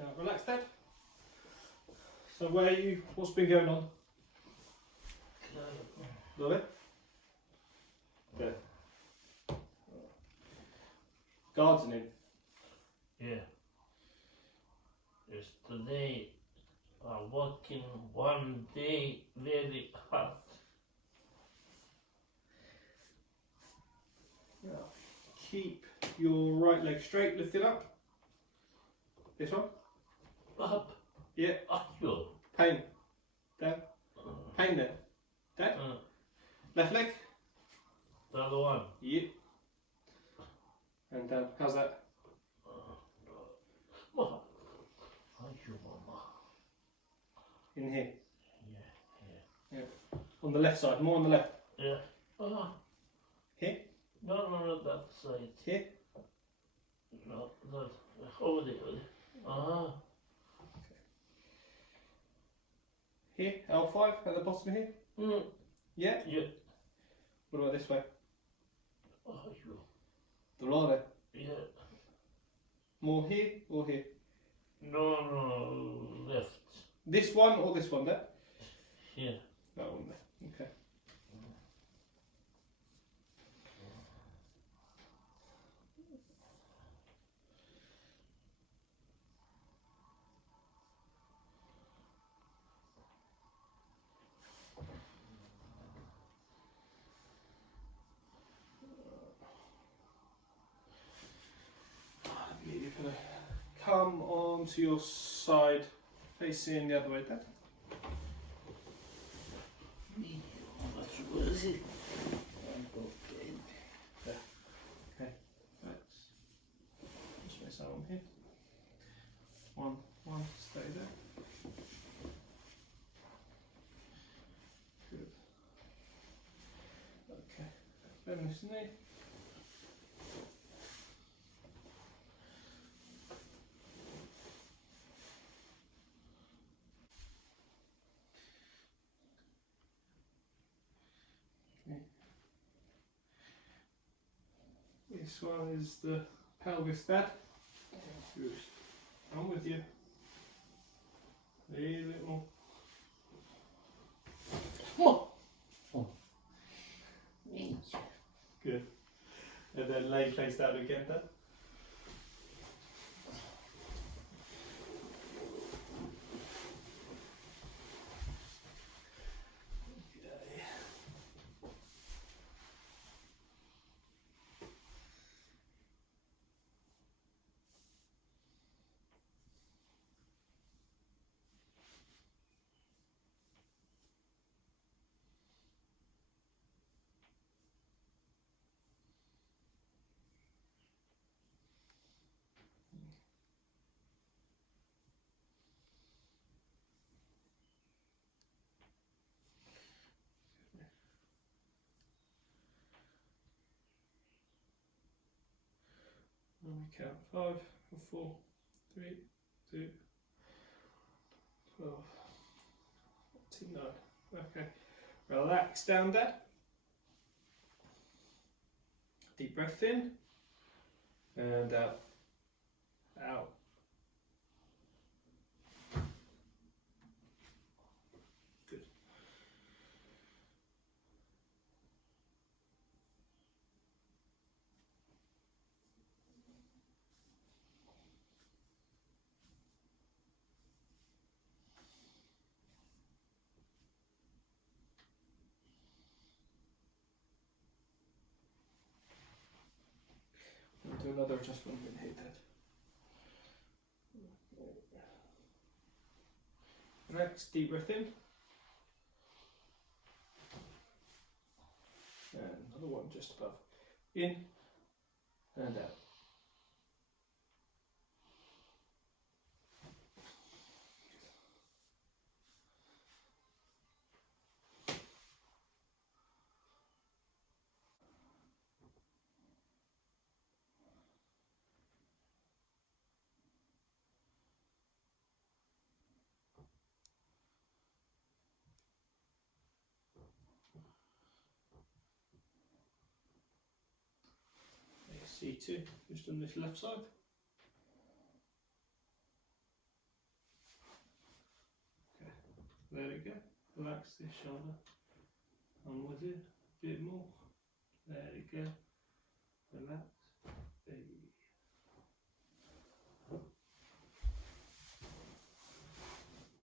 Now relax, Dad. So where are you? What's been going on? Love it? Good. Gardening? Yeah. Yesterday I'm working one day very hard. Yeah. Keep your right leg straight, lift it up. This one? Up. Yeah. Up you. Pain. Down. Pain there. Dad? Left leg? The other one. Yep. And down. How's that? Mama. Thank you, Mama. In here. Yeah. On the left side. More on the left. Yeah. Here? No, that side. Here? No, that. Over there. Here? L5 at the bottom here? Yeah? Yeah. What about this way? You. Dolore. Yeah. More here or here? No, left. This one or this one there? Here. That one there. Okay. You're gonna come onto your side, facing the other way, Dad. Where is it? There. Okay. Let's just place that one here. One, stay there. Good. Okay. Bend this knee. This one is the pelvis, Dad. Good. I'm with you. A little. Good. And then lay face down again, Dad. And we count 5, 4, 3, 2, 12, 14, 9. Okay. Relax down, Dad. Deep breath in and out. Out. Good. We'll do another adjustment in here, Dad. Relax, deep breath in. And another one just above. In and out. C2, just on this left side. There we go. Relax this shoulder. On with it. A bit more. There we go. Relax.